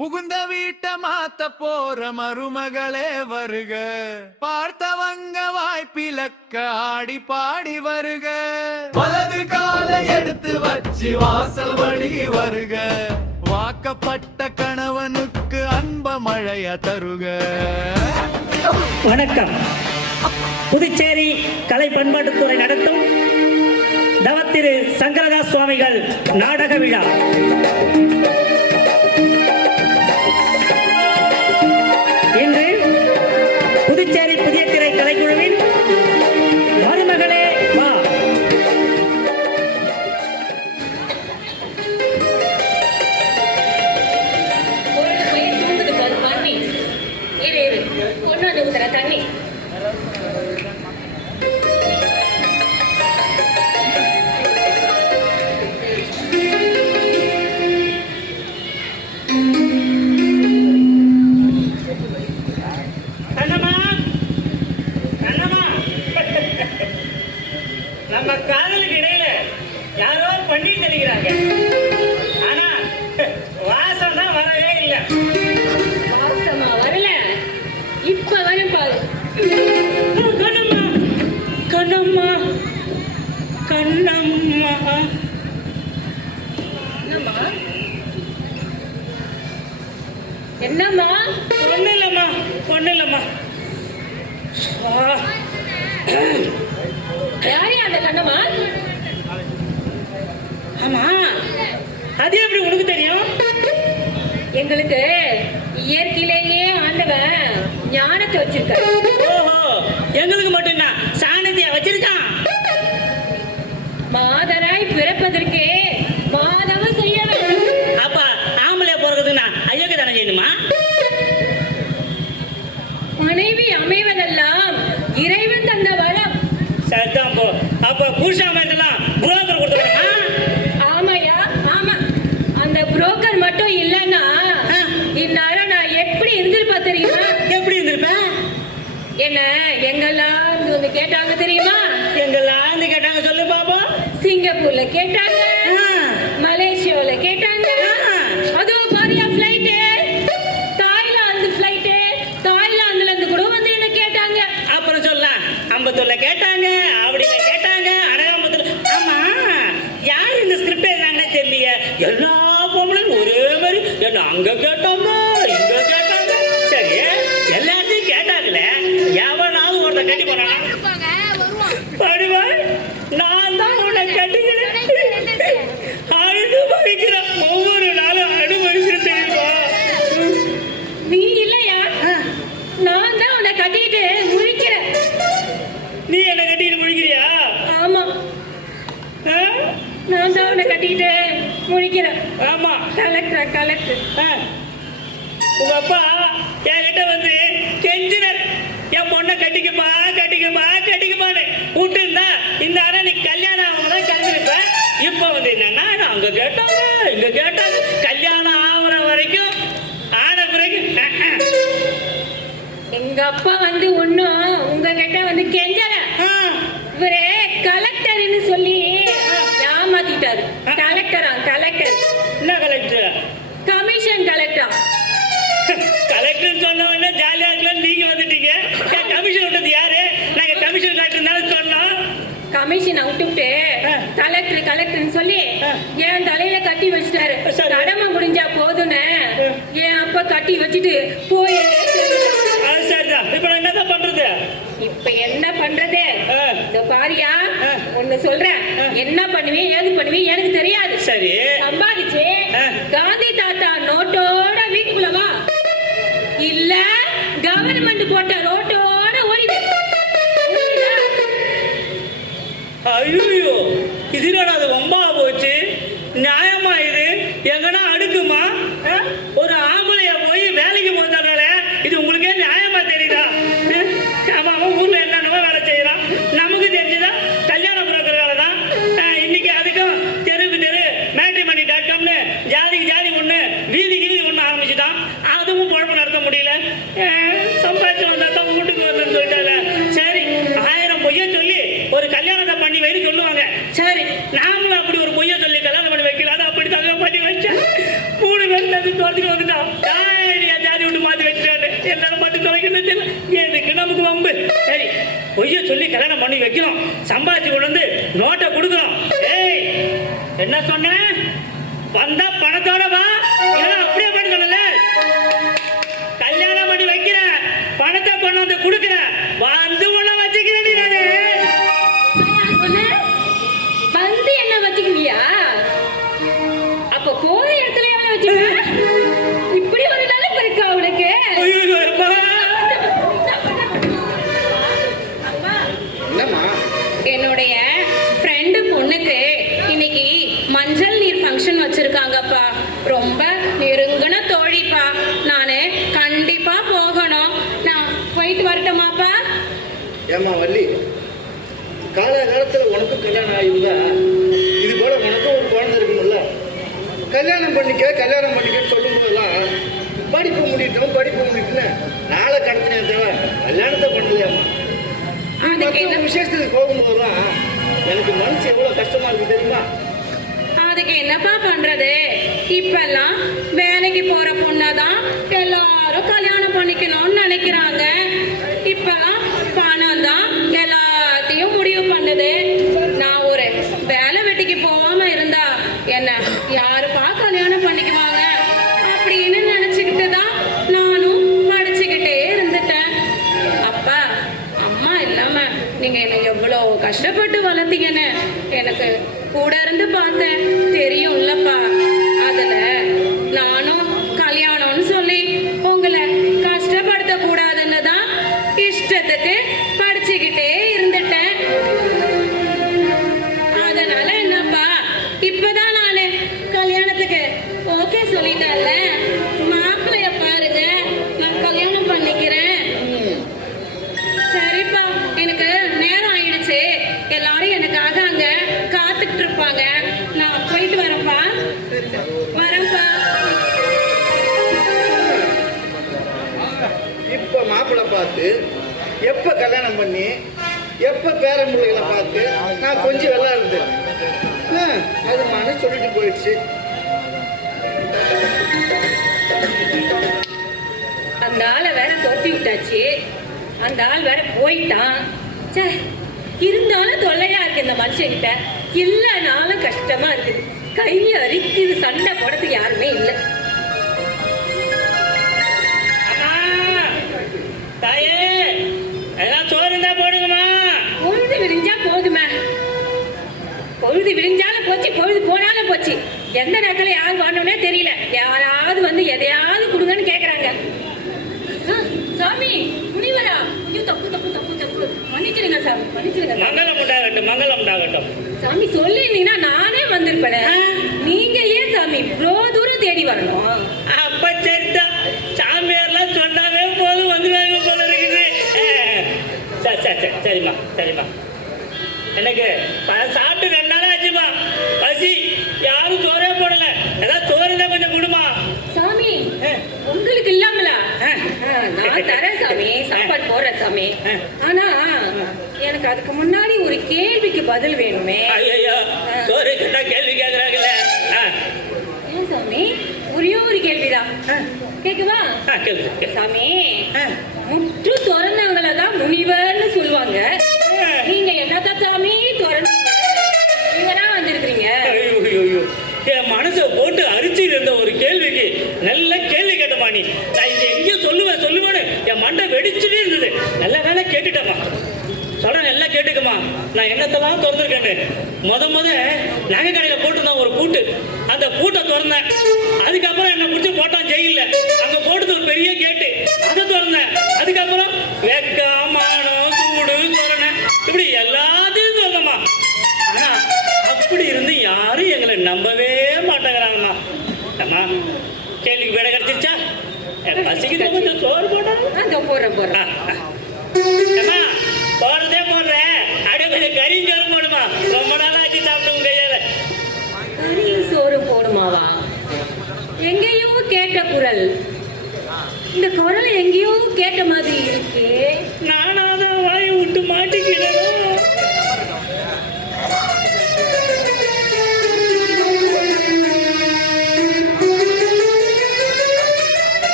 புகுந்த வீட்ட மாத்த போற மருமகளே வருக, பார்த்தவங்க வாய்ப்பிலக்க ஆடி பாடி வருக, வலது காலை எடுத்து வச்சு வாசல் வழி வருக, வாக்கப்பட்ட கணவனுக்கு அன்ப மழைய தருக. வணக்கம். புதுச்சேரி கலை பண்பாட்டுத்துறை நடத்தும் தவத்திரு சங்கரதாஸ் சுவாமிகள் நாடக விழா. இன்று புதுச்சேரி புதிய திரை கலைக்குழுவின் மருமகளே வா தண்ணி நம்ம காதலுக்கு இடையில யாரோ பண்ணி தெளிக்கிறாங்க. ஆனா வாசம் தான் வரவே இல்லை. வாசமா வரல, இப்ப வரும் பாரு. கண்ணம்மா கண்ணம்மா கண்ணம்மா. என்னம்மா? ஒண்ணு இல்லம்மா, ஒண்ணு இல்லம்மா. யாரே அந்த கண்ணம்மா? ஆமா, அது எப்படி உனக்கு தெரியும்? எங்களுக்கு இயற்கையிலேயே ஆண்டவன் ஞானத்தை வச்சிருக்காரு. ஓஹோ, எங்களுக்கு மட்டும் தான் சாணத்திய வச்சிருக்கான். மாதராய் பிறப்பதற்கே மாதவம் செய்ய வேண்டும். அப்ப ஆம்பளை பிறகுதுன்னா ஐயோக்கு தானே செய்யணுமா? மனைவி அமைவதெல்லாம் இறைவன் தந்த வரம். சரிதான் போ. அப்ப புருஷா மாதிரிலாம் புரோக்கர் கொடுத்துருமா? ஆமாயா, ஆமா. அந்த புரோக்கர் மட்டும் இல்லைன்னா இந்நேரம் நான் எப்படி இருந்திருப்பா தெரியுமா? எப்படி இருந்திருப்பேன்? என்ன எங்கெல்லாம் வந்து கேட்டாங்க தெரியுமா? எங்கெல்லாம் கேட்டாங்க சொல்லு பாப்போம். சிங்கப்பூர்ல கேட்டாங்க, மலேசியாவுல கேட்டாங்க, அதோ பாரியா ஃபிளைட், தாய்லாந்து ஃபிளைட், தாய்லாந்துல இருந்து கூட வந்து என்ன கேட்டாங்க. அப்புறம் சொல்ல அம்பத்தூர்ல கேட்டாங்க, அப்படில கேட்டாங்க, அடையாளத்துல. ஆமா, யார் இந்த ஸ்கிரிப்ட் எழுதினாங்கன்னே தெரியலையே. எல்லா பொம்பளையும் ஒரே மாதிரி என்ன அங்க கேட்டாங்க, இங்க கேட்டாங்க. சரி, எல்லாத்தையும் கேட்டாங்களே, எவனாவது ஒருத்த கட்டி போறானா? படிவாய், நான் தான் உன்னை கட்டிக்கிறேன். அனுபவிக்கிறேன், ஒவ்வொரு நாளும் அனுபவிக்கிறேன் தெரியுமா? நீ இல்லையா, நான் தான் உன்னை கட்டிட்டு முழிக்கிறேன். நீ என்ன கட்டிட்டு முழிக்கிறியா? ஆமா, நான் தான் உன்னை கட்டிட்டு முழிக்கிறேன். ஆமா, கலெக்டர் கலெக்டர். உங்க அப்பா என்கிட்ட வந்து கெஞ்சினர், என் பொண்ணை கட்டிக்குமா கட்டிக்குமா கட்டிக்குமான்னு. விட்டு இருந்தா இந்த அரை நீ கல்யாணம் ஆகாமதான் கலந்துருப்ப. இப்ப வந்து என்னன்னா அங்க கேட்டாங்க, இங்க கேட்டாங்க. கல்யாணம் ஆகுற வரைக்கும் ஆன பிறகு எங்க அப்பா வந்து ஒன்னும் உங்ககிட்ட வந்து கெஞ்சல. இவரே கலெக்டர்னு சொல்லி ஏமாத்திட்டாரு. கலெக்டரா? கலெக்டர் என்ன கலெக்டர்? Commission collector. கலெக்டர் சொன்ன உடனே ஜாலியா இருக்கலாம், நீங்க வந்துட்டீங்க. கமிஷன் விட்டது யாரு? நாங்க கமிஷன் கலெக்டர் தானே சொன்னோம். கமிஷனை விட்டுவிட்டு கலெக்டர் கலெக்டர்னு சொல்லி என் தலையில கட்டி வச்சுட்டாரு. கடமை முடிஞ்சா போதுன்னு என் அப்பா கட்டி வச்சுட்டு போய். அது சரிதான். இப்ப நான் என்னதான் பண்றது? இப்ப என்ன பண்றது? இந்த பாரியா, ஒண்ணு சொல்றேன். என்ன பண்ணுவேன் ஏது பண்ணுவேன் எனக்கு தெரியாது. சரி, சம்பாதிச்சு காந்தி தாத்தா நோட்டோட வீட்டுக்குள்ள வா, இல்ல கவர்மெண்ட் போட்ட ரோட்டோட ஓடிடு. ஐயோ, இதுல அது ரொம்ப போச்சு. நியாயமா இது? எங்கன்னா அடுக்குமா? ஒரு ஆம்பளைய போய் வேலைக்கு போறதால இது உங்களுக்கே நியாயமா தெரியுதா? அவன் ஊர்ல என்னென்னமோ வேலை செய்யறான், நமக்கு தெரிஞ்சுதான் கல்யாண புரோக்கர் வேலை தான். இன்னைக்கு அதுக்கும் தெருவுக்கு தெரு matrimony.comனு ஜாதிக்கு ஜாதி ஒண்ணு, வீதிக்கு வீதி ஒண்ணு ஆரம்பிச்சுட்டான். அதுவும் பொழப்பு நடத்த முடியல. சம்பாதிச்சு வந்தா தான் வீட்டுக்கு வரணும்னு சொல்லிட்டாங்க. சரி, 1000 பொய்ய சொல்லி ஒரு கல்யாணத்தை பண்ணி வைன்னு சொல்லுவாங்க. சரி, நாமளும் அப்படி ஒரு பொய்ய சொல்லி கல்யாணம் பண்ணி வைக்கலாம். அப்படித்தாங்க பண்ணி வச்சேன். 3 பேர் தோர்த்துட்டு வந்துட்டான். சொல்லி கல்யாணம் பண்ணி வைக்கிறோம். சம்பாதிச்சு கொண்டு வந்து நோட்டை கொடுக்குறோம். ஏய் என்ன சொன்ன? வந்தா பணத்தோட வா, இல்லைன்னா அப்படியே பண்ணி சொல்லல. கல்யாணம் பண்ணி வைக்கிறேன், பணத்தை கொண்டு வந்து கொடுக்குறேன், வந்து உள்ள வச்சுக்கிறேன். வந்து என்ன வச்சுக்குவியா? அப்ப போற இடத்துல வச்சுக்க. இப்படி ஒரு நிலைமை இருக்கா உனக்கு? என்னுடைய ஃப்ரெண்டு பொண்ணுக்கு இன்னைக்கு மஞ்சள் நீர் ஃபங்க்ஷன் வச்சிருக்காங்கப்பா. ரொம்ப நெருங்கின தோழிப்பா. நானு கண்டிப்பா போகணும். நான் போயிட்டு வரட்டுமாப்பா? ஏமா வள்ளி, காலகாலத்துல உனக்கும் கல்யாணம் ஆகிருந்தா இது போல உனக்கும் ஒரு குழந்தை இருக்கும்ல. கல்யாணம் பண்ணிக்கன்னு சொல்லும் போதெல்லாம் படிப்பு முடிட்டுன்னு நாளை கடத்தினே தவிர கல்யாணத்தை பண்ணலையாமா. விசேஷத்துக்கு போகும்போதெல்லாம் எனக்கு மனசு எவ்வளவு கஷ்டமா இருக்கு தெரியுமா? அதுக்கு என்னப்பா பண்றது? இப்பெல்லாம் வேலைக்கு போற பொண்ணதான் எல்லாரும் கல்யாணம் பண்ணிக்கணும்னு நினைக்கிறாங்க. இப்பெல்லாம் பணம் தான் எல்லாத்தையும் முடிவு பண்ணுது. நான் ஒரு வேலை வெட்டிக்கு போகாம இருந்தா என்ன யாருப்பா கல்யாணம் பண்ணிக்குவாங்க அப்படின்னு நினைச்சுக்கிட்டு தான் நானும் படிச்சுக்கிட்டே இருந்துட்டேன். அப்பா அம்மா இல்லாம நீங்க என்ன எவ்வளவு கஷ்டப்பட்டு வளர்த்தீங்கன்னு எனக்கு கூட இருந்து பார்த்தேன், தெரியும்லப்பா. அதுல நானும் கல்யாணம்னு சொல்லி உங்களை கஷ்டப்படுத்த கூடாதுன்னு தான் இஷ்டத்துக்கு படிச்சுக்கிட்டே இருந்துட்டேன். அதனால என்னப்பா, இப்பதான் நானு கல்யாணத்துக்கு ஓகே சொல்லிட்டேன்ல. மாப்பிள்ளைய பாருங்க, நான் கல்யாணம் பண்ணிக்கிறேன். சரிப்பா, எனக்கு நேரம் ஆயிடுச்சு. எல்லாரும் எனக்காக அங்க காத்துக்கிட்டு இருப்பாங்க. நான் போயிட்டு வரேன்ப்பா. வரேன்ப்பா. இப்ப மாப்பிள்ளை பார்த்து எப்ப கல்யாணம் பண்ணி எப்ப பேரம்பிள்ளைகளை பார்த்து நான் கொஞ்சம் வெள்ளா இருந்தேன். அது மனு சொல்லிட்டு போயிடுச்சு. அந்த ஆளை வேற தொத்தி விட்டாச்சு. அந்த ஆள் வேற போயிட்டான். இருந்தாலும் தொல்லையா இருக்கு இந்த மனுஷங்கிட்ட. இல்லைனாலும் கஷ்டமா இருக்குது. கை அரிக்குது. சண்டை போடத்துக்கு யாருமே இல்லை. தாயே எல்லாம் சோறு இருந்தா போடுங்கம்மா. பொழுது விடிஞ்சா போதுமே. பொழுது விடிஞ்சாலும் போச்சு, பொழுது போனாலும் போச்சு. எந்த நேரத்துல யார் வரணும்னே தெரியல. யாராவது வந்து எதையாவது கொடுங்கன்னு கேக்குறாங்க. சாமி முனிவரா, ஐயோ தப்பு தப்பு தப்பு தப்பு, மன்னிச்சிருங்க சாமி, மன்னிச்சிருங்க. மங்களம் உண்டாகட்டும், மங்களம் உண்டாகட்டும். சாமி சொல்லிருந்தீங்கன்னா நானே வந்திருப்பேன். நீங்க ஏன் சாமி இவ்வளோ தூரம் தேடி வரணும்? அப்ப சரிதான், சாமியார்லாம் சொன்னாவே போதும் வந்துடுவாங்க போல இருக்குது. சரிம்மா சரிம்மா. எனக்கு சாப்பிட்டு 2 நாள் ஆச்சுமா. பசி, யாரும் சோறே போடல. ஏதாவது சோறு தான் கொஞ்சம் கொடுமா. சாமி உங்களுக்கு இல்லாமலா? நான் தரேன் சாமி, சாப்பாடு போடுறேன் சாமி. ஆனா எனக்கு அதுக்கு முன்னாடி ஒரு கேள்விக்கு பதில் வேணுமே. ஐயோ, சோறு கேட்டா கேள்வி கேட்கறாங்கல்ல. ஏன் சாமி, ஒரே ஒரு கேள்விதான் கேக்குவா? சாமி, முற்று திறந்தவங்களதான் முனிவர்னு சொல்லுவாங்க. நீங்க என்னதான் சாமி திறந்தீங்க? நீங்கடா வந்திருக்கீங்க. என் மனசை போட்டு அரிச்சிட்டு இருந்த ஒரு கேள்விக்கு நல்ல கேள்வி கேட்டமா. நீ நான் இங்க எங்கேயும் சொல்லுவேன்னு என் மண்டை வெடிச்சுட்டே இருந்தது. நல்ல வேலை கேட்டுட்டமா. சொல்றேன், நல்லா கேட்டுக்கமா. நான் என்னத்தெல்லாம் திறந்துருக்கேன்னு முத நகை கடையில போட்டுருந்தான் ஒரு பூட்டு. அந்த பூட்டை திறந்தேன். அதுக்கப்புறம் என்ன பிடிச்சி போட்டான் ஜெயில. அங்க போட்டது ஒரு பெரிய கேட்டு, அதை திறந்தேன். அதுக்கப்புறம் வெக்கம், மானம், சூடு, சொரணை, இப்படி எல்லாத்தையும் திறந்தமா. ஆனா அப்படி இருந்து யாரும் எங்களை நம்பவே மாட்டேங்கிறாங்கம்மா. அம்மா, கேள்விக்கு விட கிடைச்சிருச்சா? பசிக்கு கொஞ்சம் சோறு போடுறேன். போடுறேன். அப்படியே கொஞ்சம் கறிஞ்சோறு போடுமா. ரொம்ப நாள் ஆச்சு சாப்பிட்டு உங்க கையால. சோறு போடுமாவா? எங்கேயோ கேட்ட குரல். இந்த குரல் எங்கேயோ கேட்ட மாதிரி இருக்கு. நானாதான் வாயை விட்டு மாட்டிக்கிறேன்.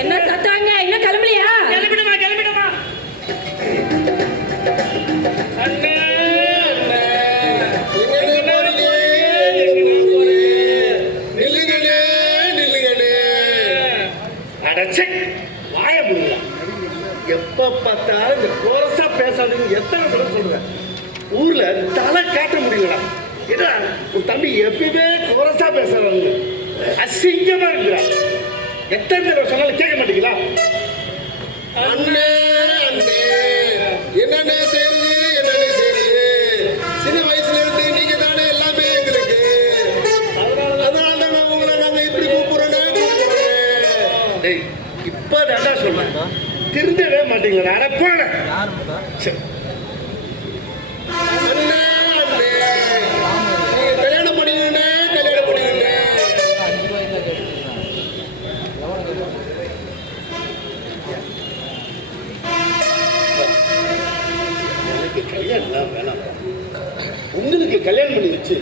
என்ன சத்தாங்க இன்னும் கிளம்பலையா? கிளம்பிடுமா கிளம்பிடுமா. அண்ணே வாய முடியல. எப்ப பார்த்தாலும் இந்த கோரஸா பேசாதீங்க எத்தனை தடவை சொல்றேன். ஊர்ல தலை காட்ட முடியலடா. ஏடா உன் தம்பி எப்பயுமே கோரஸா பேசுறாங்க, அசிங்கமா இருக்கிறான். எத்தனை தடவை சொன்னாலும் கேட்க மாட்டீங்களா? அண்ணே அண்ணே என்னண்ணே செய்யுது என்னண்ணே செய்யுது. சின்ன வயசுல இருந்து நீங்க தானே எல்லாமே எங்களுக்கு. அதனால தான் உங்களை நாங்க இப்படி கூப்பிடுறோம். டேய் இப்பதான்டா சொல்றேன், திருந்தவே மாட்டீங்களா? அட போன அண்ணே அண்ணே நீங்க கல்யாணம் பண்ணிக்கணுண்ணே கல்யாணம் பண்ணிக்கணுண்ணே. எனக்கு கல்யாணம் வேணாம். உங்களுக்கு கல்யாணம் பண்ணி வச்சு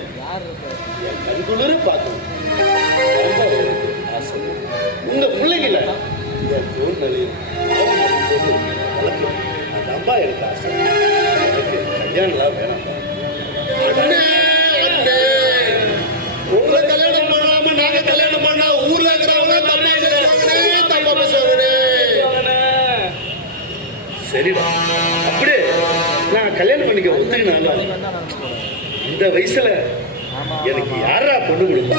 என் கண்குளிர பார்க்கணும் ரொம்ப ஆசை. உங்க பிள்ளைகளை என் தோல் நிலையில் வளர்க்கணும். அதான்பா எனக்கு ஆசை. எனக்கு கல்யாணம்லாம் வேணாம். அண்ணே அண்ணே உங்களை கல்யாணம் பண்ணாம நாங்க கல்யாணம் பண்ணா ஊர்ல இருக்கிறவங்க தப்பா பேசுவாங்கண்ணே தப்பா பேசுவாங்கண்ணே. சரிடா, அப்படியே நான் கல்யாணம் பண்ணிக்க ஒத்துக்கினாலும் இந்த வயசுல எனக்கு யாரா பொண்ணு கொடுப்பா?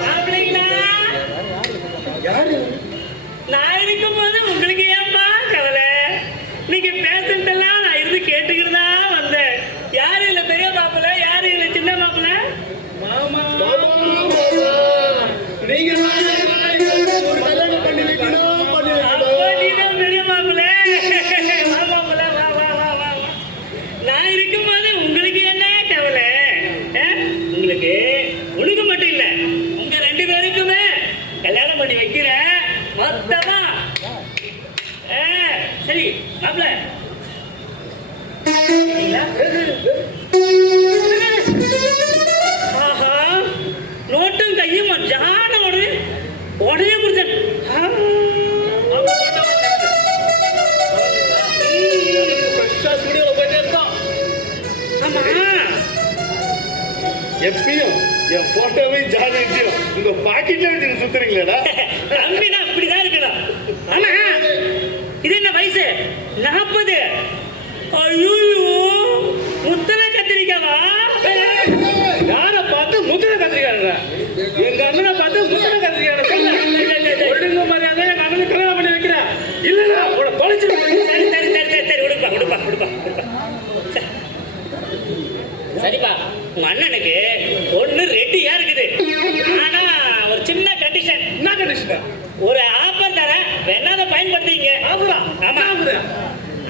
மாப்பிள்ளைங்களா, யாரு? நான் இருக்கும்போது உங்களுக்கு ஏன்பா கவலை? நீங்க பேசுறதெல்லாம் நான் இருந்து கேட்டுக்கிறதா வந்தேன். யாரு இல்ல பெரிய மாப்பிள்ள, யாரு இல்ல சின்ன மாப்பிள்ள? மாமா நீங்க ஒரு கல்யாணம் பண்ணி வைக்கணும் பண்ணி அப்ப வைக்கணும். நீதான் பெரிய மாப்பிள்ள. வா மாப்பிள்ள, வா வா வா வா வா. நான் இருக்கும்போது உங்களுக்கு என்ன கவலை? உங்களுக்கு உனக்கு மட்டும் இல்ல, உங்க 2 பேருக்குமே கல்யாணம் பண்ணி வைக்கிறேன் மொத்தமா. சரி மாப்பிள்ள, ஆஹா நோட்டும் கையும் ஜான உடனே கொடுத்தேன். எப்பயும் என் போட்டோவை ஜாதியும் உங்க பாக்கெட்ல வச்சு சுத்துறீங்களா? தம்பினா இப்படிதான் இருக்கணும். ஆமா இது என்ன வயசு? 40. ஐயோ முத்தனை கத்திரிக்காவா? யார பார்த்து முத்திர கத்திரிக்காரா? எங்க அண்ணனை பார்த்து முத்திர கத்திரிக்காரா? ஒழுங்கு மரியாதை எங்க அண்ணனை கல்யாணம் பண்ணி வைக்கிறேன். இல்லடா உன தொலைச்சு. சரி சரி சரி சரி சரி விடுப்பா விடுப்பா விடுப்பா விடுப்பா. சரிப்பா, உங்க அண்ணனுக்கு ஒண்ணு ரெடியா இருக்குது. ஆனா ஒரு சின்ன கண்டிஷன். என்ன கண்டிஷன்? ஒரு ஆஃபர் தரேன், வேணா அதை பயன்படுத்திங்க. ஆமா ஆமா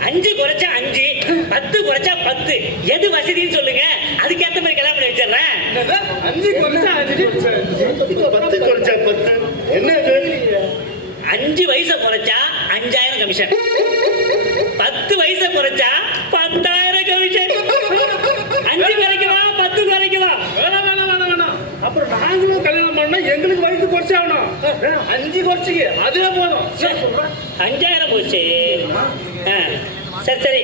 5 குறைச்சா 5, 10 குறைச்சா 10. எது வசதின்னு சொல்லுங்க, அதுக்கேற்ற மாதிரி கல்யாணம் பண்ணி வச்சிடுறேன். 5 குறைச்சா 5, 10 குறைச்சா 10. என்ன இது? 5 வயசை குறைச்சா 5000 கமிஷன், 10 வயசை குறைச்சா 10,000 கமிஷன். 5 குறைக்குவா 10 குறைக்குவா? வேணாம் வேணாம் வேணாம் வேணாம். அப்புறம் நாங்களும் கல்யாணம் பண்ணா எங்களுக்கு வயசு குறைச்சாகணும். 5 குறைச்சிக்கு அதே போதும். 5000 போச்சு. சரி சரி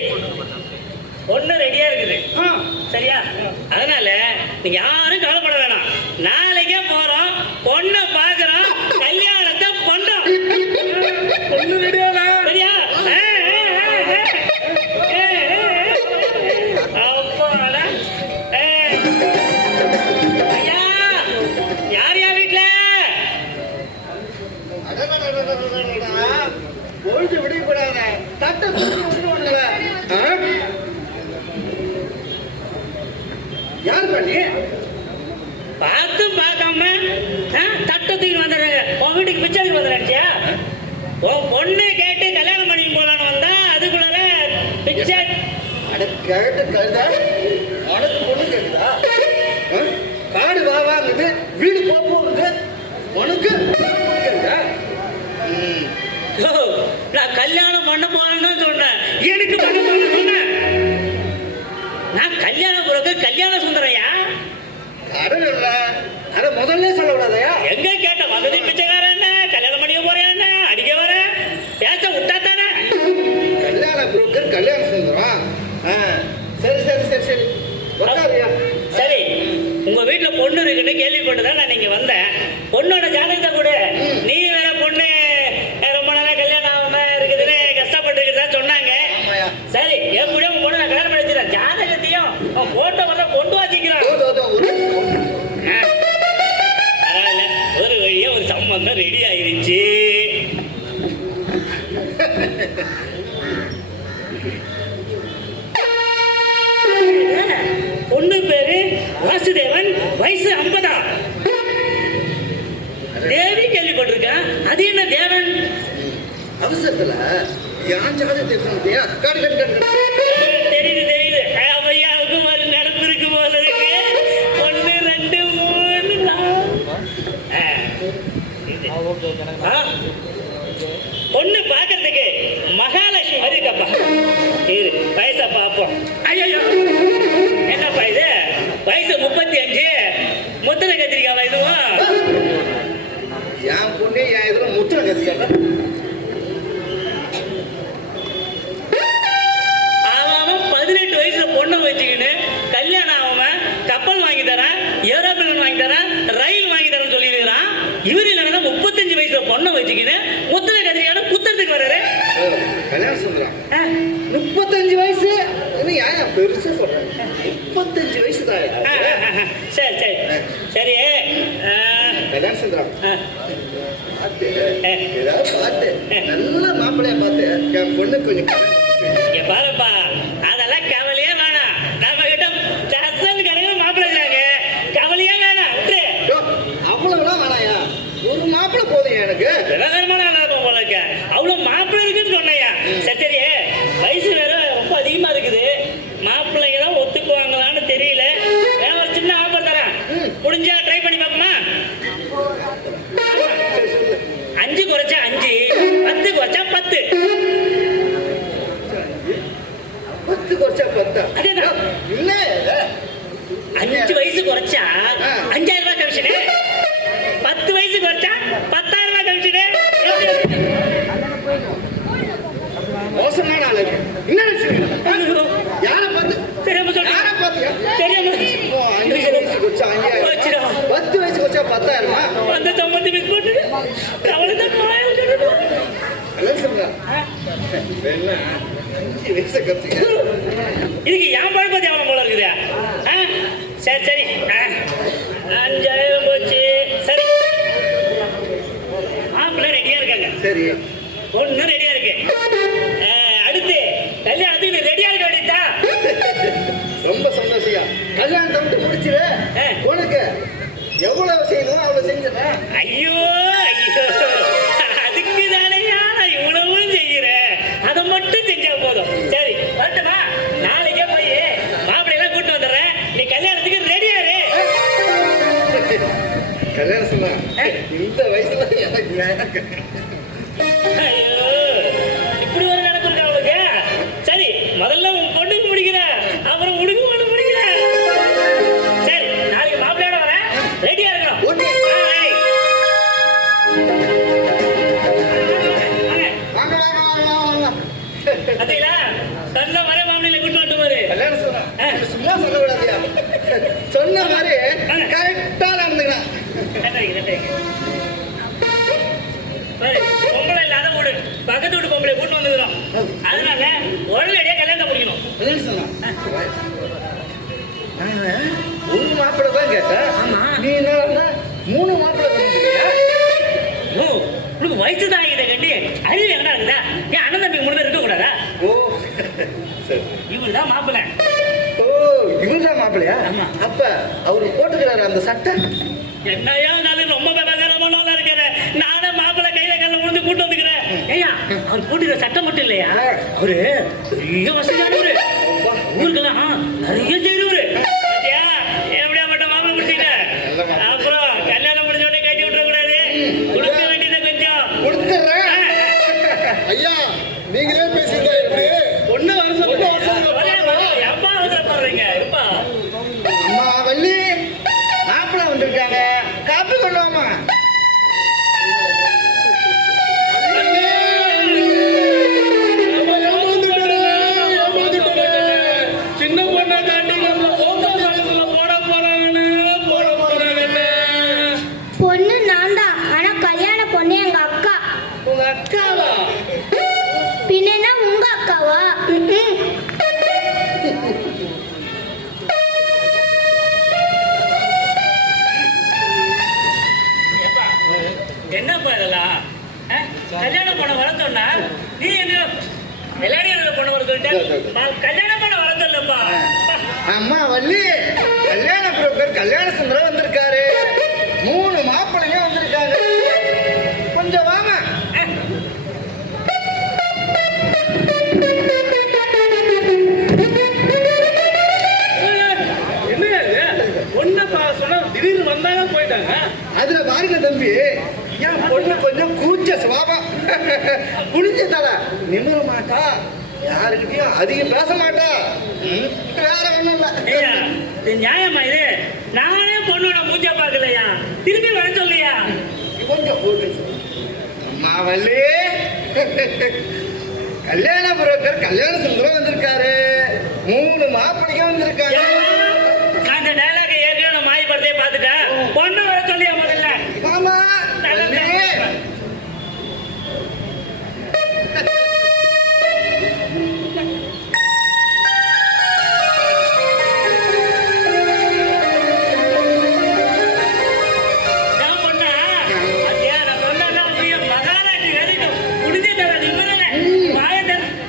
ஒண்ணு ரெடியா இருக்குது. சரியா? அதனால நீங்க யாரும் கவலைப்பட வேணாம். நாளைக்கே போறோம், பொண்ணை பாக்குறோம், கல்யாணத்தை பண்றோம். ஒண்ணு ரெடியாடா? சரியா? அப்பாடா. ஐயா, யார் யா வீட்டுல? பொழுது விடக்கூடாத தட்டை விட்டுருவாங்கள. யார் பண்ணி பார்த்து பார்க்காம தட்டத்துக்கு வந்துடுறாங்க. உன் வீட்டுக்கு பிச்சைக்கு வந்துடுறாச்சியா? உன் பொண்ணு கேட்டு கல்யாணம் பண்ணிட்டு போலான்னு வந்தா அதுக்குள்ள பிச்சை. அட கேட்டு கழுதா, உனக்கு பொண்ணு கேக்குதா? காடு வா வாங்குது, வீடு போகுது, உனக்கு கேக்குதா? நான் கல்யாணம் பண்ண போறேன்னு சொன்னேன், எனக்கு பண்ண போறேன்னு சொன்னேன். நான் கல்யாணம் பிறகு கல்யாண சுந்தரையா? கடவுள்ல அட முதல்ல சொல்ல கூடாதயா? எங்க கேட்ட வசதி பிச்சைக்காரன் என்ன கல்யாணம் பண்ணிக்க போறேன் என்ன அடிக்க வரேன் பேச விட்டா தானே. கல்யாண புரோக்கர் கல்யாண சுந்தரம். சரி சரி சரி சரி உட்காருயா. சரி, உங்க வீட்டுல பொண்ணு இருக்குன்னு கேள்விப்பட்டுதான் நான் இங்க வந்தேன். பொண்ணோட ஜாதகத்தை கூட நீ வேற பொண்ணு ரொம்ப நாளா கல்யாணம் ஆகாம இருக்குதுன்னு கஷ்டப்பட்டு இருக்குதா சொன்னாங்க. ஆமாயா. சரி, எப்படியும் உங்க பொண்ணு நான் கல்யாணம் பண்ணி வச்சிருக்கேன். ஜாதகத்தையும் போட்டோ வர கொண்டு வச்சுக்கிறேன். பரவாயில்ல, ஒரு வழியா ஒரு சம்பந்தம் ரெடி ஆயிருச்சு. பொண்ணு பேரு வாசுதேவன், வயசு 50. தேவி கேள்விப்பட்டிருக்கேன். அது என்ன தேவன்? அவசரத்துல யான் ஜாதகத்தை சொல்லியா? கடு கடு கடு தெரியுது தெரியுது. ஐயாவுக்கு ஒரு நடப்பு இருக்கு போல இருக்கு. 1 2 3 4. பொண்ணு பாக்குறதுக்கு மகாலட்சுமி மாதிரி இருக்கப்பா. இரு வயசா பாப்போம். ஐயோ என்னப்பா இது? வயசு 35. முத்தனை கத்திரிக்காவா இதுவும்? என் பொண்ணே என் இதுல முத்திர கத்திக்காட்ட. அவன் 18 வயசுல பொண்ணை வச்சுக்கின்னு கல்யாணம் ஆகாம கப்பல் வாங்கி தரேன், ஏரோப்ளேன் வாங்கி தரேன், ரயில் வாங்கி தரேன்னு சொல்லியிருக்கிறான். இவரு இல்லைன்னா 35 வயசுல பொண்ணை வச்சுக்கின்னு முத்தனை கத்திரிக்கான குத்துறதுக்கு வர்றாரு. கல்யாண சுந்தரம் 35 வயசு. ஏன் பெருசா சொல்றேன்? 35 வயசு தான். சரி சரி சரி. கல்யாண சுந்தரம் பார்த்து ஏதாவது பார்த்து நல்ல மாப்பிள்ளைய பார்த்து என் பொண்ணு கொஞ்சம் இங்க பாருப்பா, அதெல்லாம் கவலையே வேணாம். நம்ம கிட்ட டசன் கணக்கு மாப்பிள்ளை இருக்காங்க. கவலையே வேணாம். அவ்வளவுலாம் வேணாயா? ஒரு மாப்பிள்ளை போதும் எனக்கு. விவகாரமான ஆளாகும் போல இருக்க. அவ்வளவு மாப்பிள்ளை இருக்குன்னு சொன்னையா? சரி சரி, வயசு வேற ரொம்ப அதிகமா இருக்குது. மாப்பிள்ளைங்க தான் ஒத்துக்குவாங்களான்னு தெரியல. வேற ஒரு சின்ன ஆஃபர் தரேன், முடிஞ்சா ட்ரை பண்ணி பார்ப்போமா? 5 குறைச்சா 5, 10 குறைச்சா 10. 10 குறைச்சா 10. அதேதான். இல்ல 5 வயசு குறைச்சா 5000 ரூபாய் கமிஷனு. 10 வயசு குறைச்சா 10,000 ரூபாய் கமிஷனு. மோசமான ஆளு. என்ன நினைச்சீங்க? யாரை பார்த்து? தெரியாம சொல்றேன். யாரை பார்த்தியா? தெரியாம 5 வயசு குறைச்சா 5000. வச்சிடா. 10 வயசு குறைச்சா 10,000. அந்த சம்பந்தி மிஸ் போட்டு கவலை தான் மாயம் கட்டணும். கல்யாண சுந்தரம் என்ன 5 வயசு கத்துக்க. இதுக்கு என் பழப்பத்தி அவன் போல இருக்குது. சரி சரி, 5000 போச்சு. சரி, மாப்பிள்ளை ரெடியா இருக்காங்க. சரி பொண்ணு ரெடியா இருக்கு. அடுத்து கல்யாணத்துக்கு நீ ரெடியா இருக்க வேண்டியதா? ரொம்ப சந்தோஷம். கல்யாணத்தை விட்டு முடிச்சிரு. உனக்கு எவ்வளவு செய்யணும் அவ்வளவு செஞ்சிடறேன். ஐயோ ஐயோ, அதுக்கு தானையா நான் இவ்வளவும் செய்கிறேன். அதை மட்டும் செஞ்சா போதும். சரி வரட்டுமா? நாளைக்கே போய் மாப்பிள்ளையெல்லாம் கூட்டு வந்துடுறேன். நீ கல்யாணத்துக்கு ரெடியா இரு. கல்யாணம் சொன்னா இந்த வயசுல எனக்கு வேணாம். ஐயோ, இப்படி ஒரு நினைப்பு இருக்கா அவளுக்கு? சரி, முதல்ல உன் பொண்ணுக்கு முடிக்கிற, அப்புறம் உனக்கு ஒண்ணு முடிக்கிற. சரி, நாளைக்கு மாப்பிள்ளையோட வரேன். ரெடியா இருக்கணும். ஓகே. ஏய். வாங்க. வாங்க வாங்க வாங்க வாங்க. பாத்தீங்களா? சொன்ன மாதிரி மாப்பிள்ளையில கூட்டு வந்துட்டு பாரு. கல்யாணம் சொன்னா சும்மா சொல்லக்கூடாதியா? சொன்ன மாதிரி கரெக்டா நடந்துக்கலாம். நன்றிங்க, நன்றிங்க. பாரு, பொம்பளை இல்லாத வீடு, பக்கத்து வீட்டு பொம்பளை கூட்டு வந்துக்கிறோம். அதனால உடனடியா கல்யாணத்தை முடிக்கணும். கல்யாணம் சொன்னா ஒரு மாப்பிள்ளை தான் கேட்டேன். ஆமா. நீ என்ன 3 மாப்பிள்ளை சொல்லியா? ஓ, உனக்கு வயசு தான் ஆகிட்ட கண்டி அறிவு எங்கடா இருக்குதா? என் அண்ணன் தம்பி 3 பேர் இருக்க கூடாதா? ஓ சரி. இவரு தான் மாப்பிள்ளை. ஓ இவர்தான் மாப்பிள்ளையா? ஆமா. அப்ப அவரு போட்டுக்கிறாரு அந்த சட்டை. என்னையா இருந்தாலும் ரொம்ப விவகாரமான ஆளா இருக்கிற. நானே மாப்பிள்ளை கையில கல்ல விழுந்து கூட்டு வந்துக்கிறேன். ஏய்யா, அவர் போட்டுக்கிற சட்டம் மட்டும் இல்லையா, அவரு பெரிய வசதியானவரு. ஊருக்கெல்லாம் நிறைய செய்யறவரு. பாத்தியா, எப்படியா மட்டும் மாப்பிள்ளை முடிச்சுக்கிட்ட? அப்புறம் கல்யாணம் முடிஞ்ச உடனே கட்டி விட்டுற கூடாது. கொடுக்க வேண்டியதை கொஞ்சம் கொடுத்துறேன். ஐயா நீங்களே பேசியிருந்தா எப்படி? ஒண்ணு வருஷம் ஒரே மாதிரி எப்பா அவசரப்படுறீங்க? எப்பா அம்மா வள்ளி அம்மா வள்ளி, கல்யாண புரோக்கர் கல்யாண சுந்தரம் வந்திருக்காரு. 3 மாப்பிள்ளைங்க வந்திருக்காங்க. கொஞ்சம் வாங்க. திடீர்னு வந்தாங்க போயிட்டாங்க. அதுல பாருங்க தம்பி, என் பொண்ணு கொஞ்சம் கூச்ச சுபாவம். குடிஞ்ச தலை நிமிர மாட்டா, யாருக்கிட்டையும் அதிகம் பேச மாட்டா. வேற ஒண்ணும் இல்ல. ஐயா, இது நியாயமா இது? நானே பொண்ணோட மூஞ்ச பார்க்கலையா, திருப்பி வர சொல்லியா? கொஞ்சம் போட்டு அம்மா வள்ளி, கல்யாண புரோக்கர் கல்யாண சுந்தரம் வந்திருக்காரு. 3 மாப்பிள்ளைங்க வந்திருக்காங்க. அந்த டயலாக ஏற்கனவே நான் மாயப்படுத்தே பார்த்துட்டேன். பொண்ணை வர சொல்லியா முதல்ல? ஆமா வள்ளி. நான் பொண்ணா? ஐயா, நான் சொன்னேன்ல, அப்படியே மகாராணி வரைக்கும் குடிஞ்ச தர நிம்மதியில வாயை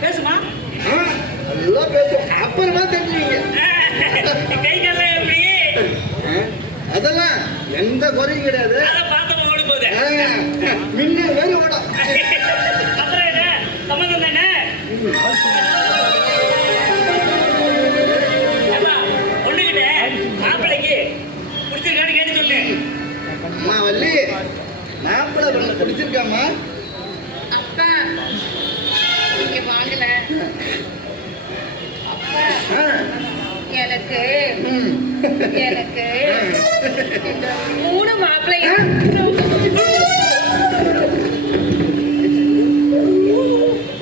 பேசுமா? நல்லா பேசும், அப்புறமா தெரிஞ்சுவீங்க. கை கால்லாம் எப்படி? அதெல்லாம் எந்த குறையும் கிடையாது. அதை பார்த்தவங்க ஓடி போகுது. மின்னல் வேறு ஓடும். அப்புறம் என்ன சம்மந்தம் தானே? ஏப்பா, பொண்ணுகிட்ட மாப்பிள்ளைக்கு பிடிச்சிருக்கான்னு கேட்டு சொல்லு. அம்மா வள்ளி, மாப்பிள்ளை பண்ண பிடிச்சிருக்காமா? அப்பா இங்க வாங்கல. அப்பா எனக்கு எனக்கு இந்த 3 மாப்பிள்ளைங்க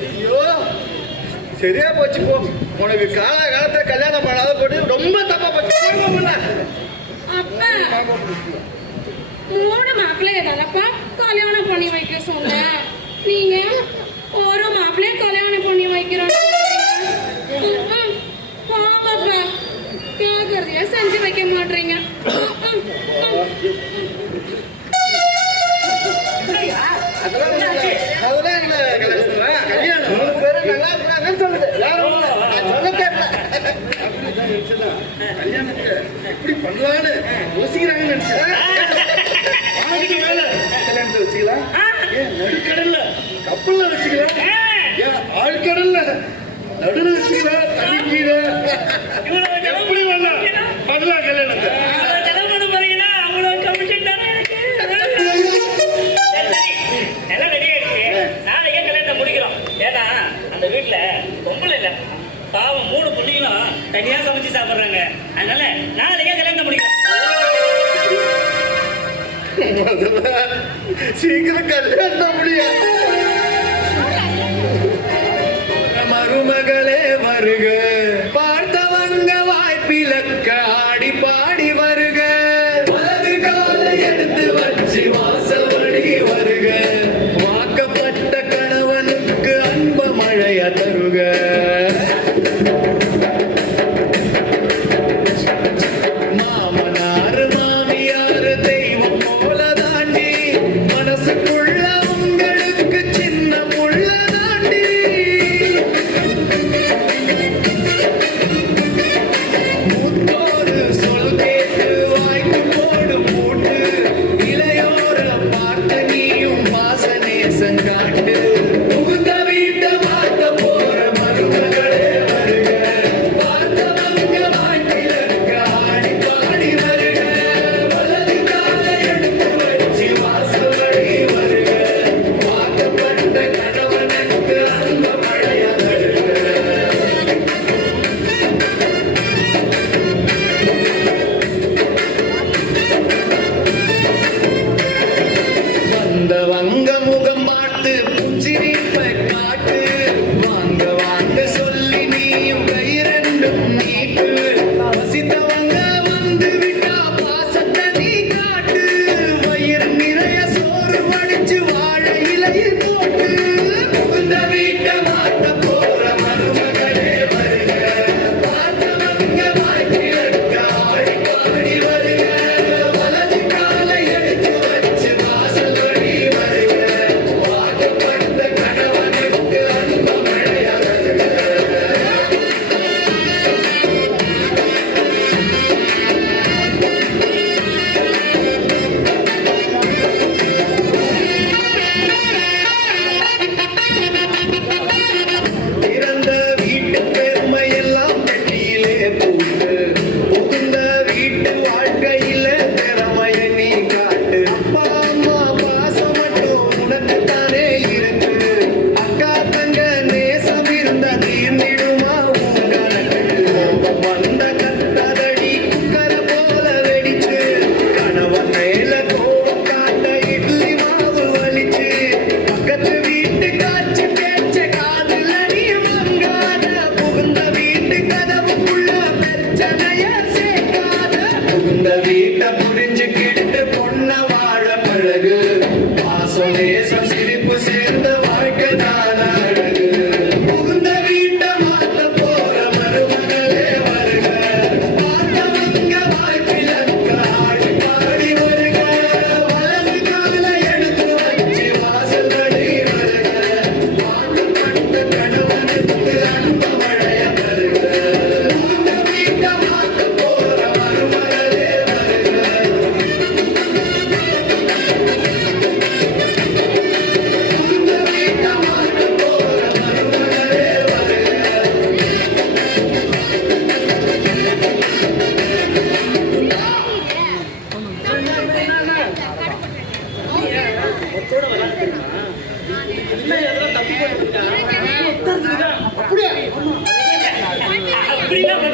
ஐயோ, சரியா போச்சு போ. உனக்கு காலத்துல கல்யாணம் பண்ணாத போட்டு ரொம்ப தப்பா போச்சு. அப்பா 3 மாப்பிள்ளைய தானப்பா கல்யாணம் பண்ணி வைக்க சொன்னேன். நீங்க ஒரு மாப்பிள்ளைய கல்யாணம் பண்ணி வைக்கிறோம். ஆமாப்பா, கேக்குறதையே செஞ்சு வைக்க மாட்டீங்க. அதெல்லாம் இல்ல கல்யாணம். கல்யாணம் 3 பேரும் நல்லா இருக்கிறாங்கன்னு சொல்லுது. வேற ஒண்ணும் இல்ல. நான் சொல்ல தெரியல. அப்படிதான் நினைச்சதா? கல்யாணத்தை எப்படி பண்ணலான்னு யோசிக்கிறாங்கன்னு நினைச்சேன். வாங்கிட்டு மேல கல்யாணத்தை வச்சுக்கலாம். ஏன் நடுக்கடல்ல கப்பல்ல வச்சுக்கலாம். ஏன் ஆழ்கடல்ல நடுவில் வச்சுக்கலாம். தண்ணி கீழே எப்படி பண்ணலாம் கல்யாணத்தை. அவ்வளவு செலவு பண்ண போறீங்கன்னா அவ்வளவு கமிஷன் தானே எனக்கு. எல்லாம் ரெடி ஆயிடுச்சு. நாளைக்கே கல்யாணத்தை முடிக்கிறோம். ஏன்னா அந்த வீட்டுல பொம்பளை இல்ல, பாவம் 3 பொண்ணுங்களும் தனியா சமைச்சு சாப்பிடுறாங்க. அதனால நாளைக்கே கல்யாணத்தை முடிக்கிறோம். சீக்கிரம் கல்யாணம் முடியும். மருமகளே வருக, பார்த்தவங்க வாய்ப்பிலக்க ஆடி பாடி வருக. வலது காலை எடுத்து வச்சு வாசல்படி வருக. வாக்கப்பட்ட கணவனுக்கு அன்ப மழைய தருக. மாமனார் மாமியார் தெய்வம் போல தாண்டி மனசுக்குள்ள உங்களுக்கு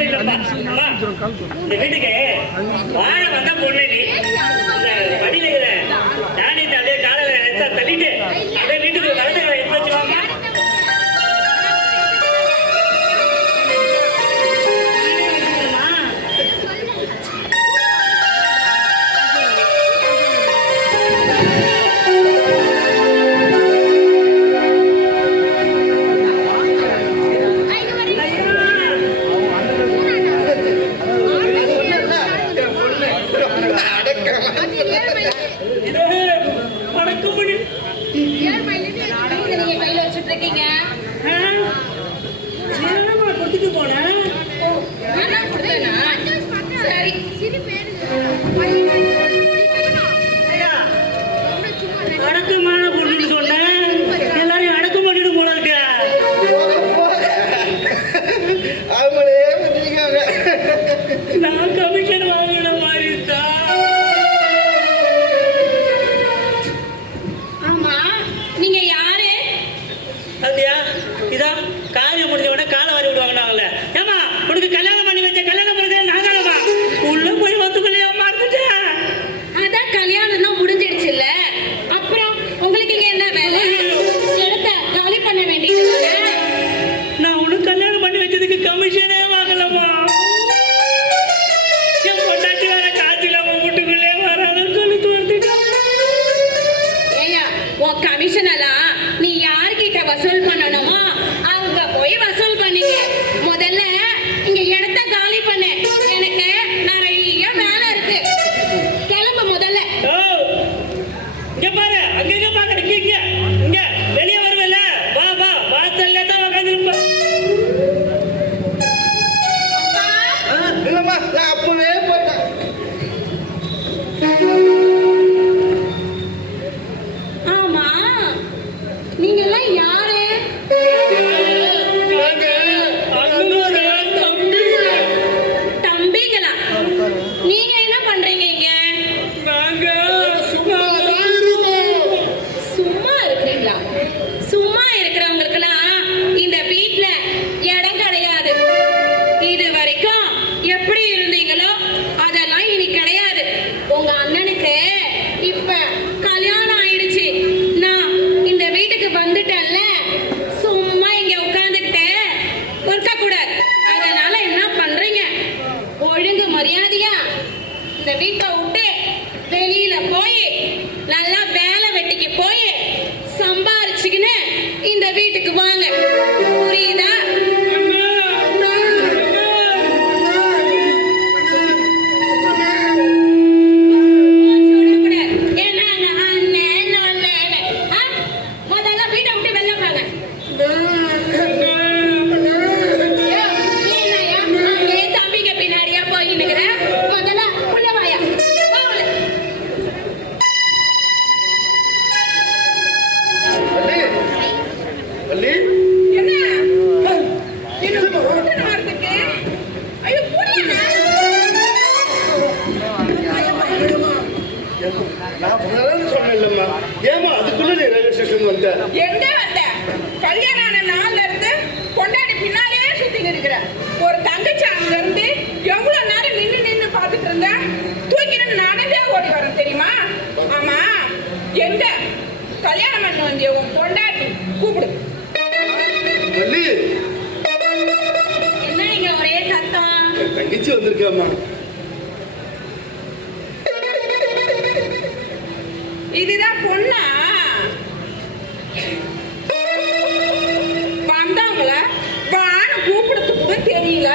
சொல்லிட்டப்பா. அம்மா, இந்த வீட்டுக்கு வாழ வந்த பொண்ணு நீ இந்த படியில இருக்கிற தானியத்தை அப்படியே காலையில எடுத்தா தள்ளிட்டு அப்படியே வீட்டுக்கு வலது எடுத்து வச்சுவாங்க. நீங்க கையில வச்சுட்டு இருக்கீங்க கொடுத்துட்டு போனேன். என்ன கொடுத்தேனா சரி அடக்கமான பொண்ணுன்னு சொன்னேன், எல்லாரையும் அடக்கம் பண்ணிட்டு போல இருக்க. அவங்களே வந்திருக்காங்க. நான் கமிஷன் வாங்கின மாதிரி தான். ஆமா நீங்க யாரு அப்படியா? இதான் காரியம் முடிஞ்ச உடனே காலை வாரி விடுவாங்கன்னாங்கல்ல. ஏமா உனக்கு கல்யாணம் பண்ணி வச்ச கல்யாணம் பண்ணி நாங்களா உள்ள போய் வந்துக்குள்ளேயே மறந்துட்டேன். அதான் கல்யாணம் தான் முடிஞ்சிடுச்சுல்ல அப்புறம் உங்களுக்கு இங்க என்ன வேலை இடத்த காலி பண்ண வேண்டியது நான் உனக்கு கல்யாணம் பண்ணி வச்சதுக்கு கமிஷனே வாங்கலம்மா. என் பொண்டாட்டி வேற காய்ச்சல வீட்டுக்குள்ளே வராதுன்னு சொல்லி தோர்த்துட்டேன். ஏயா உன் கமிஷன் எல்லாம் நீ யார்கிட்ட வசூல் பண்ணணுமோ அவங்க போய் வசூல் பண்ணீங்க முதல்ல இங்க இடத்த காலி பண்ணு எனக்கு நிறைய வேலை இருக்கு கிளம்ப முதல்ல ஓ, இங்க பாரு, அங்க பாரு, இங்க வெளியே வருவல, வா வா, வாசல்ல தான் உட்காந்துருப்ப. இல்லம்மா நான் அப்பவே போயிட்டேன். ஆமா நீங்க எல்லாம் யாரு அண்ணனோட தம்பிங்க. தம்பிங்களா நீங்க என்ன பண்றீங்க இங்க நாங்க சும்மா இருக்கிறீங்களா சும்மா இருக்கிறவங்களுக்கெல்லாம் இந்த வீட்ல இடம் கிடையாது இது வரைக்கும் எப்படி இருந்தீங்களோ அதெல்லாம் இனி கிடையாது உங்க அண்ணனுக்கு இப்ப கல்யாணம் ஆயிடுச்சு நான் இந்த வீட்டுக்கு வந்துட்டேன்ல சும்மா இங்க உட்கார்ந்துக்கிட்டு இருக்க கூடாது அதனால என்ன பண்றீங்க ஒழுங்கு மரியாதையா இந்த வீட்டை விட்டு வெளியில போய் நல்லா வேலை வெட்டிக்கு போய் சம்பாரிச்சுக்கின்னு இந்த வீட்டுக்கு வாங்க புரியுதா சொல்லக்கூடாது. ஏன்னா நான் அண்ணன், அண்ணன்னு. ஆ? முதல்ல வீட்டை விட்டு வெளில போங்க. ஐயோ, நீ என்னய்யா? அங்கேயே தம்பிங்க பின்னாடியா போயின்னு இருக்கிற? முதல்ல உள்ள வாயா. வா உள்ள. வள்ளி, வள்ளி, என்ன? என்ன கூட்டணும் வரதுக்கு? ஐயோ, புரியல. நான் முதல்ல சொன்னேன் இல்லம்மா. ஏம்மா அதுக்குள்ள நீ ரயில்வே ஸ்டேஷன் வந்த? எங்க வந்த கல்யாணம் ஆன நாள்ல இருந்து கொண்டாடி பின்னாலேயே சுத்தின்னு இருக்கிற ஒரு தங்கச்சி அங்க இருந்து எவ்வளவு நேரம் நின்னு பாத்துட்டு இருந்த தூக்கிட்டு நடந்தே ஓடி வரேன் தெரியுமா ஆமா எங்க கல்யாணம் பண்ண வந்திய உன் பொண்டாட்டி கூப்பிடு வள்ளி, என்ன நீங்க ஒரே சத்தம் என் தங்கச்சி வந்திருக்காம்மா. இதுதான் பொண்ணா வந்தவங்கள வான்னு கூப்பிடுறதுக்கு கூட தெரியல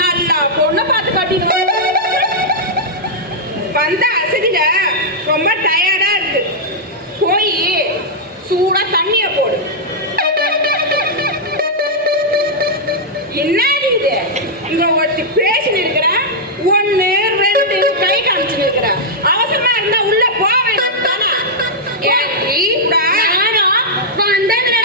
நல்லா பொண்ணை பார்த்து காட்டிட்டு வந்த அசதியில ரொம்ப டயர்டா இருக்கு போய் சூடா தண்ணிய போடு என்னது இது இங்க ஒருத்தி பேசின்னு இருக்கிற ஒன்னு ரெண்டு கை காமிச்சுன்னு இருக்கிற அவசரமா இருந்தா உள்ள போக வேண்டியது தானே ஏடி நானும் வந்ததுல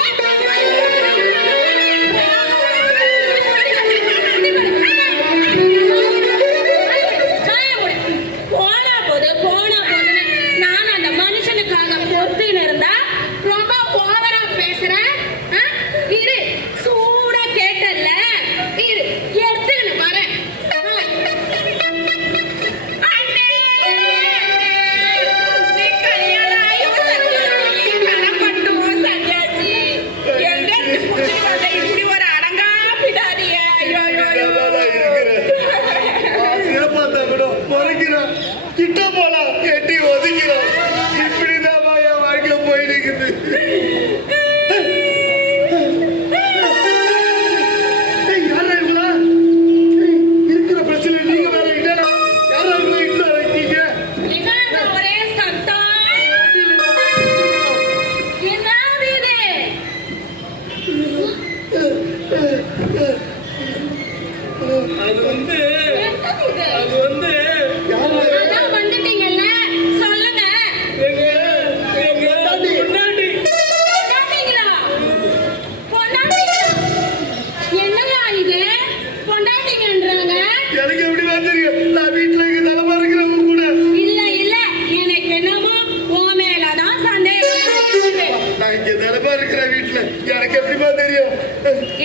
தெரியும் நான் வீட்டுல இருக்க தலைமா இருக்கிறவங்க கூட இல்ல இல்ல எனக்கு என்னமோ உன் மேலதான் சந்தேகம் இருக்குது. நான் இங்க தலைமா இருக்கிற வீட்டுல எனக்கு எப்படிமா தெரியும்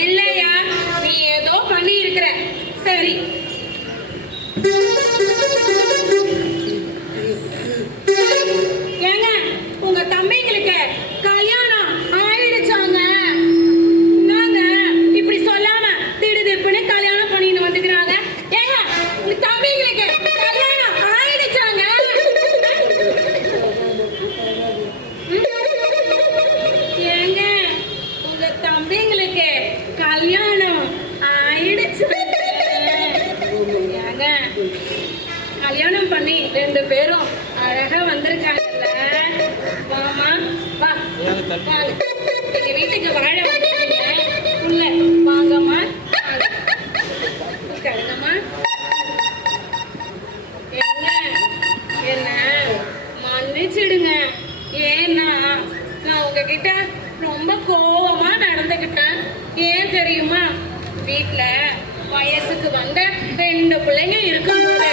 இல்லையா நீ ஏதோ பண்ணி இருக்கிற. சரி ஏங்க உங்க தம்பிங்களுக்கு கல்யாணம் ஆயிடுச்சாங்க. நாங்க இப்படி சொல்லாம திடுதிப்புன்னு கல்யாணம் பண்ணிட்டு வந்துக்கிறாங்க. ஏங்க உங்க தம்பிங்களுக்கு கல்யாணம் ஆயிடுச்சாங்க. ஏங்க உங்க தம்பிங்களுக்கு கல்யாணம் ஆயிடுச்சாங்க. ஏங்க கல்யாணம் பண்ணி 2 பேரும் அழகா வந்திருக்காங்கல்ல. வாமா வா வாங்க. எங்க வீட்டுக்கு வாழ வந்துருக்கீங்க. உள்ள வாங்கம்மா வாங்க. உட்காருங்கம்மா. ஏங்க என்ன மன்னிச்சிடுங்க. ஏன்னா நான் உங்ககிட்ட ரொம்ப கோவமா நடந்துக்கிட்டேன். ஏன் தெரியுமா? வீட்டுல வயசுக்கு வந்த 2 பிள்ளைங்க இருக்கும்போது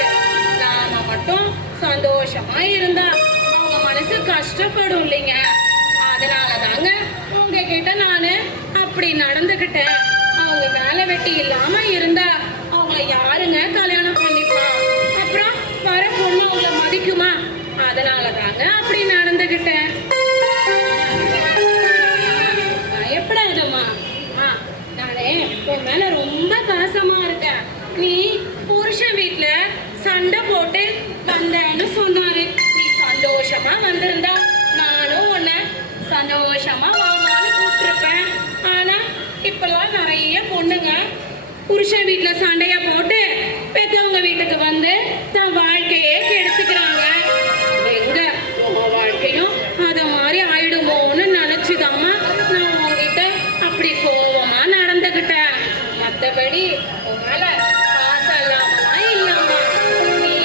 நாம மட்டும் சந்தோஷமா இருந்தா அவங்க மனசு கஷ்டப்படும் இல்லைங்க. அதனால தாங்க உங்ககிட்ட நானு அப்படி நடந்துக்கிட்டேன். அவங்க வேலை வெட்டி இல்லாம இருந்தா அவங்கள யாருங்க கல்யாணம் பண்ணிப்பா? அப்புறம் வர பொண்ணு அவங்கள மதிக்குமா? அதனால தாங்க அப்படி நடந்துக்கிட்டேன். பயப்படாதம்மா. நானே உன் மேல ரொம்ப பாசமா இருக்கேன். நீ புருஷன் வீட்டுல சண்டை போட்டு வந்தேன்னு சொன்னாரு. நீ சந்தோஷமா வந்திருந்தா நானும் உன்னை சந்தோஷமா வாமான்னு கூப்பிட்டுருப்பேன். ஆனா இப்பெல்லாம் நிறைய பொண்ணுங்க புருஷன் வீட்டுல சண்டைய போட்டு பெத்தவங்க வீட்டுக்கு வந்து தன் வாழ்க்கையே கெடுத்துக்கிறாங்க. எங்க உன் வாழ்க்கையும் அத மாதிரி ஆயிடுமோன்னு நினைச்சுதாம்மா நான் உங்ககிட்ட அப்படி கோவமா நடந்துகிட்டேன். மத்தபடி உன் மேல பாசம் இல்லாமலாம் இல்லம்மா. நீ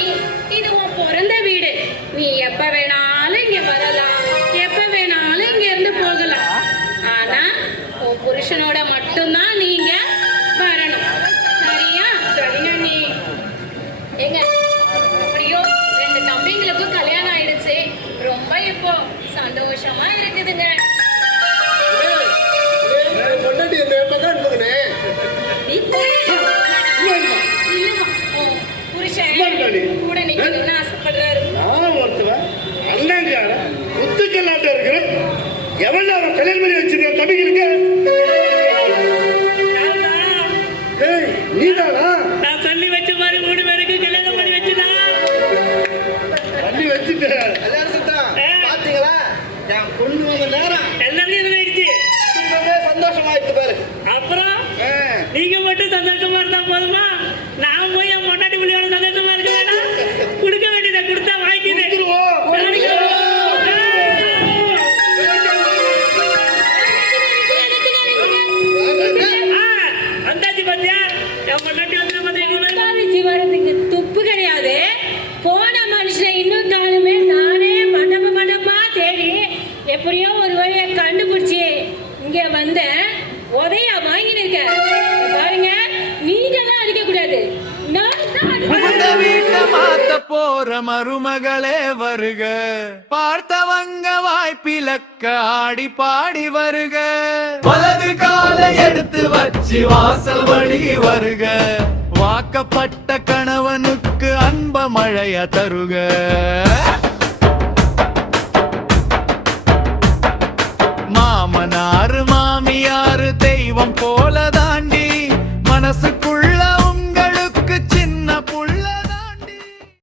இது உன் பிறந்த வீடு. நீ எப்ப வேணாலும் இங்க வரலாம், எப்ப வேணாலும் இங்க இருந்து போகலாம். ஆனா உன் புருஷனோட மட்டும்தான் நீங்க வரணும். சரியா? சரியா நீ எங்க எப்படியோ 2 தம்பிங்களுக்கும் கல்யாணம் ஆயிடுச்சு. ரொம்ப இப்போ சந்தோஷமா இருக்குதுங்க. பொண்டாட்டி என்ன தான் இருக்குதுனே இல்லம்மா உன் புருஷன் கூட நிக்கணும்னு ஆசைப்படுறாரு. நானும் ஒருத்தவன் அண்ணங்கார முத்துக்கல்லாட்ட இருக்கிறேன். எவ்வளவு அவன் கல்யாணம் பண்ணி வச்சிருக்க தம்பிகளுக்கு நீதானா நான் சொல்லி வச்ச மாதிரி 3 பேருக்கு கல்யாணம் பண்ணி வச்சுதான் பண்ணி வச்சுட்ட கல்யாண சித்திரம் பாத்தீங்களா? என் பொண்ணு வந்த நேரம் எல்லாருக்கும் சொல்லிடுச்சு. ரொம்பவே சந்தோஷமாயிட்டு பாரு. அப்புறம் நீங்க மட்டும் சந்தோஷமா இருந்தா போதுமா? நான் போய் என் பொண்டாட்டி பிள்ளையோட சந்தோஷமா இருக்க வேணாம்? கொடுக்க வேண்டியதை கொடுத்தா வாங்கிக்கிறேன். வந்தாச்சு பாத்தியா? என் பொண்டாட்டி வந்து முக்காவாசி வரதுக்கு துப்பு கிடையாது. போன மனுஷன் இன்னும் காணுமே. நானே மண்டபமா தேடி எப்படியோ ஒரு வழியை கண்டுபிடிச்சி இங்க வந்த உதையா வாங்கின்னு இருக்க. பாருங்க, நீங்க தான் அடிக்க கூடாது, நான் தான் புகுந்த வீட்டை மாத்த போற மருமகளே வருக. பார்த்தவங்க வாய்ப்பிலக்க ஆடி பாடி வருக. வலது காலை எடுத்து வச்சு வாசல் வழி வருக. வாக்கப்பட்ட கணவனுக்கு அன்ப மழைய தருக.